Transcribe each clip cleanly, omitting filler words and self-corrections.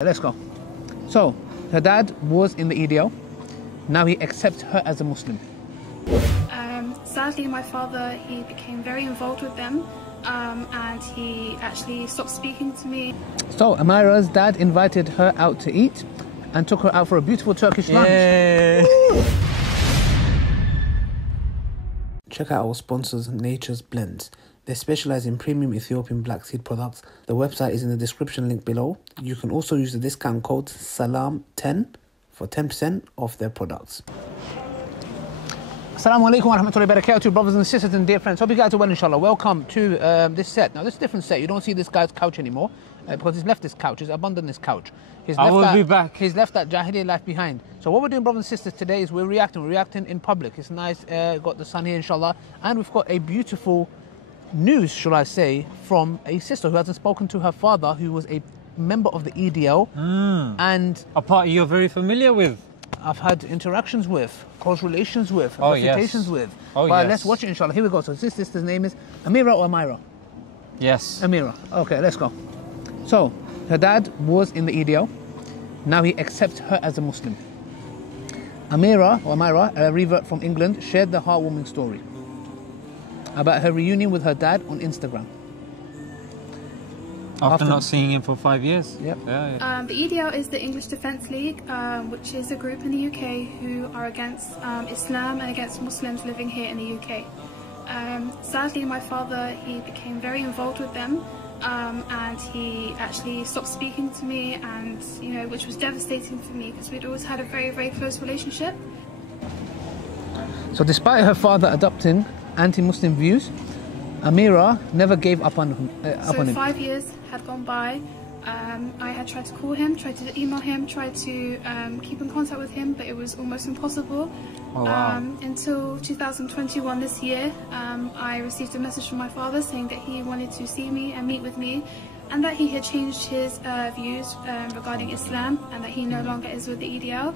Let's go. So, her dad was in the EDL. Now he accepts her as a Muslim. Sadly, my father, he became very involved with them and he actually stopped speaking to me. So, Amira's dad invited her out to eat and took her out for a beautiful Turkish lunch. Check out our sponsors, Nature's Blends. They specialize in premium Ethiopian black seed products. The website is in the description link below. You can also use the discount code SALAM10 for 10% off their products. Assalamu alaikum wa rahmatullahi wa barakatuh, brothers and sisters and dear friends. Hope you guys are well, inshallah. Welcome to this set. Now, this is a different set. You don't see this guy's couch anymore because he's left this couch. He's abandoned this couch. I will be back. He's left that Jahiliyyah life behind. So what we're doing, brothers and sisters, today is we're reacting in public. It's nice. Got the sun here, inshallah. And we've got a beautiful news, should I say, from a sister who hasn't spoken to her father, who was a member of the EDL. And a party you're very familiar with. I've had interactions with, close relations with, reputations with. But let's watch it, inshallah. Here we go. So this sister's name is Amira or Amira? Yes. Amira. Okay, let's go. So, her dad was in the EDL. Now he accepts her as a Muslim. Amira, or Amira, a revert from England, shared the heartwarming story about her reunion with her dad on Instagram. After not seeing him for 5 years? Yep. Yeah. The EDL is the English Defence League, which is a group in the UK who are against Islam and against Muslims living here in the UK. Sadly, my father, he became very involved with them and he actually stopped speaking to me, and which was devastating for me because we'd always had a very, very close relationship. So despite her father adopting anti-Muslim views, Amira never gave up on him. So 5 years had gone by. I had tried to call him, tried to email him, tried to keep in contact with him, but it was almost impossible. Oh, wow. Until 2021, this year, I received a message from my father saying that he wanted to see me and meet with me, and that he had changed his views regarding Islam, and that he no longer is with the EDL.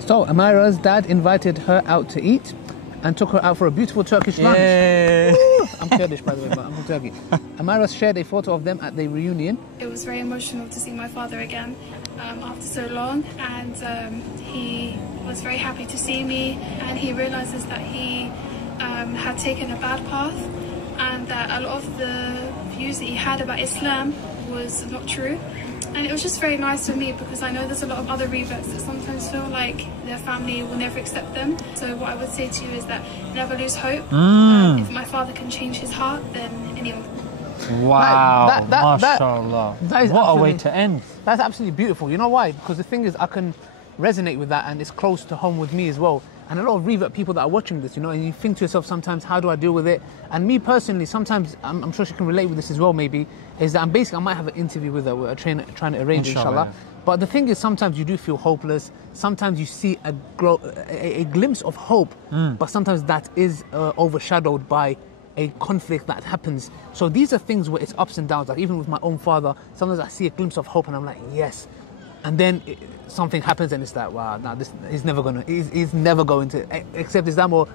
So Amira's dad invited her out to eat and took her out for a beautiful Turkish lunch. I'm Kurdish, by the way, but I'm from Turkey. Amira shared a photo of them at the reunion. It was very emotional to see my father again after so long, and he was very happy to see me, and he realizes that he had taken a bad path, and that a lot of the views that he had about Islam was not true. And it was just very nice for me because I know there's a lot of other reverts that sometimes feel like their family will never accept them. So what I would say to you is that never lose hope. If my father can change his heart, then anyone. Wow, mashallah. What a way to end. That's absolutely beautiful. You know why? Because the thing is, I can resonate with that, and it's close to home with me as well. And a lot of revert people that are watching this, and you think to yourself sometimes, how do I deal with it? And me personally, sometimes, I'm sure she can relate with this as well maybe, is that I might have an interview with her, with a trainer trying to arrange, inshallah. Yeah. But the thing is, sometimes you do feel hopeless. Sometimes you see a glimpse of hope, but sometimes that is overshadowed by a conflict that happens. So these are things where it's ups and downs. Like even with my own father, sometimes I see a glimpse of hope and I'm like, yes. And then something happens and it's like, wow, nah, he's never going to accept Islam, or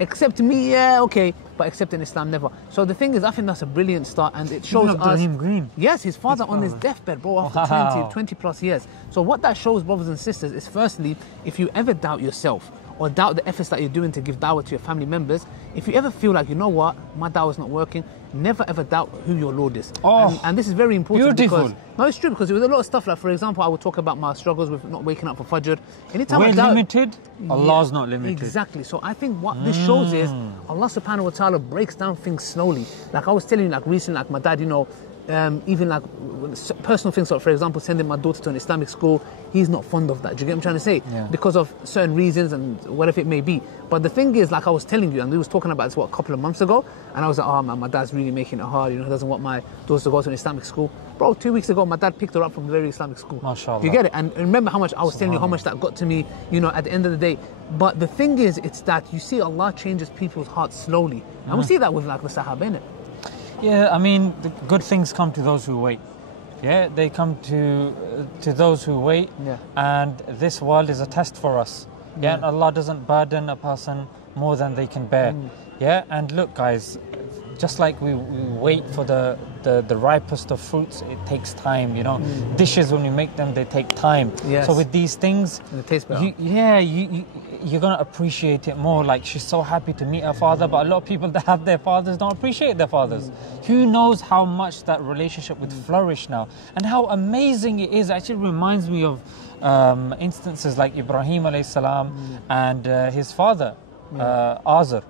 accept me, yeah, okay, but accepting Islam, never. So the thing is, I think that's a brilliant start, and it shows us... Green. Yes, his father on his deathbed, bro, after 20 plus years. So what that shows, brothers and sisters, is firstly, if you ever doubt yourself, or doubt the efforts that you're doing to give dawah to your family members, if you ever feel like, you know what, my dawah's not working, never ever doubt who your Lord is. And this is very important. Beautiful. Because, no, it's true, because there was a lot of stuff, like for example, I would talk about my struggles with not waking up for Fajr. Anytime We're limited, Allah's not limited. Exactly. So I think what this shows is Allah subhanahu wa ta'ala breaks down things slowly. Like I was telling you, like recently, like my dad, even like personal things, like for example, sending my daughter to an Islamic school, he's not fond of that. Do you get what I'm trying to say? Yeah. Because of certain reasons and whatever it may be. But the thing is, like I was telling you, and we was talking about this, a couple of months ago, and I was like, oh man, my dad's really making it hard, he doesn't want my daughter to go to an Islamic school. Bro, 2 weeks ago, my dad picked her up from the very Islamic school. MashaAllah. Do you get it? And remember how much I was telling you, how much that got to me, at the end of the day. But the thing is, it's that you see Allah changes people's hearts slowly. And we see that with like the Sahaba, innit? Yeah, I mean, the good things come to those who wait. Yeah, they come to those who wait. Yeah. And this world is a test for us. Yeah, and Allah doesn't burden a person more than they can bear. Yeah, and look guys, just like we wait for the the ripest of fruits, it takes time, you know. Dishes, when you make them, they take time. Yes. So with these things, And it tastes better. you're going to appreciate it more. Like, she's so happy to meet her father, but a lot of people that have their fathers don't appreciate their fathers. Who knows how much that relationship would flourish now, and how amazing it is. It actually reminds me of instances like Ibrahim alayhi salam and his father, Azar.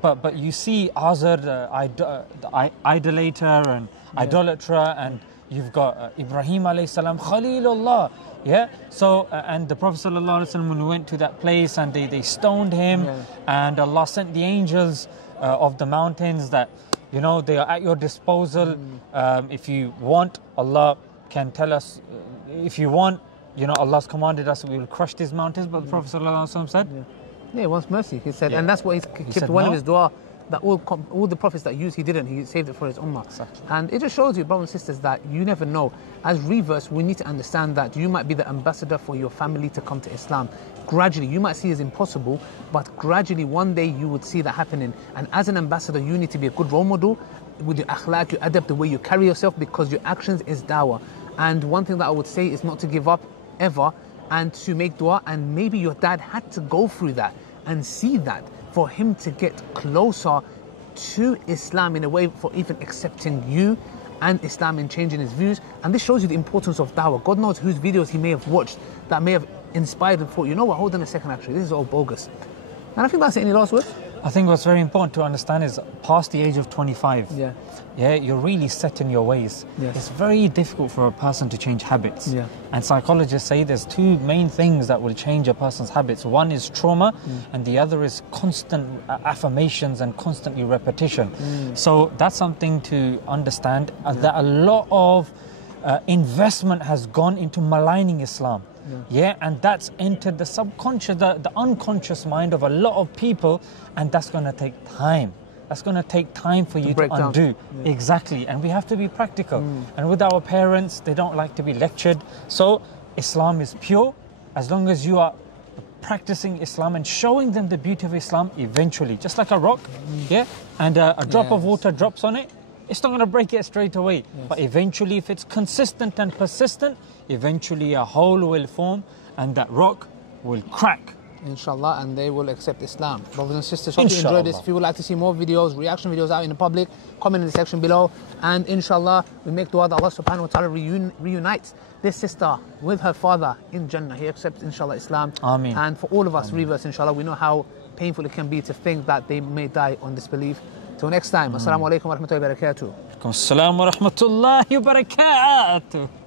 But you see Azar, the idolater and idolater, and you've got Ibrahim alayhi salam, Khalilullah. So and the Prophet sallallahu alaihi wasallam, when he went to that place and they stoned him, and Allah sent the angels of the mountains that, you know, they are at your disposal. If you want, Allah can tell us. If you want, you know, Allah's commanded us, we will crush these mountains. But the Prophet sallallahu alaihi wasallam said, he wants mercy. He said, and that's what he kept one of his dua. That all the prophets that used, he didn't. He saved it for his ummah. Exactly. And it just shows you, brothers and sisters, that you never know. As reverse, we need to understand that you might be the ambassador for your family to come to Islam. Gradually, you might see it as impossible, but gradually, one day you would see that happening. And as an ambassador, you need to be a good role model with your akhlaq, your adab, the way you carry yourself, because your actions is dawah. And one thing that I would say is not to give up ever, and to make dua. And maybe your dad had to go through that and see that, for him to get closer to Islam in a way, for even accepting you and Islam and changing his views. And this shows you the importance of dawah. God knows whose videos he may have watched that may have inspired and thought, you know what, hold on a second, actually, this is all bogus. And I think that's it. Any last words? I think what's very important to understand is, past the age of 25, you're really set in your ways. It's very difficult for a person to change habits. And psychologists say there's two main things that will change a person's habits. One is trauma, and the other is constant affirmations and constantly repetition. So that's something to understand, that a lot of investment has gone into maligning Islam. And that's entered the subconscious, the unconscious mind of a lot of people, and that's going to take time. That's going to take time for you to undo. Exactly. And we have to be practical. And with our parents, they don't like to be lectured. So Islam is pure. As long as you are practicing Islam and showing them the beauty of Islam, eventually, just like a rock, and a drop of water drops on it, it's not going to break it straight away. But eventually, if it's consistent and persistent, eventually a hole will form and that rock will crack. Inshallah, and they will accept Islam. Brothers and sisters, hope you enjoyed this. If you would like to see more videos, reaction videos out in the public, comment in the section below. And inshallah, we make dua that Allah subhanahu wa ta'ala reunites this sister with her father in Jannah. He accepts, inshallah, Islam. Ameen. And for all of us, reverse, inshallah, we know how painful it can be to think that they may die on disbelief. Till next time, assalamu alaikum wa rahmatullahi wa barakatuh. Assalamu wa rahmatullahi wa barakatuh.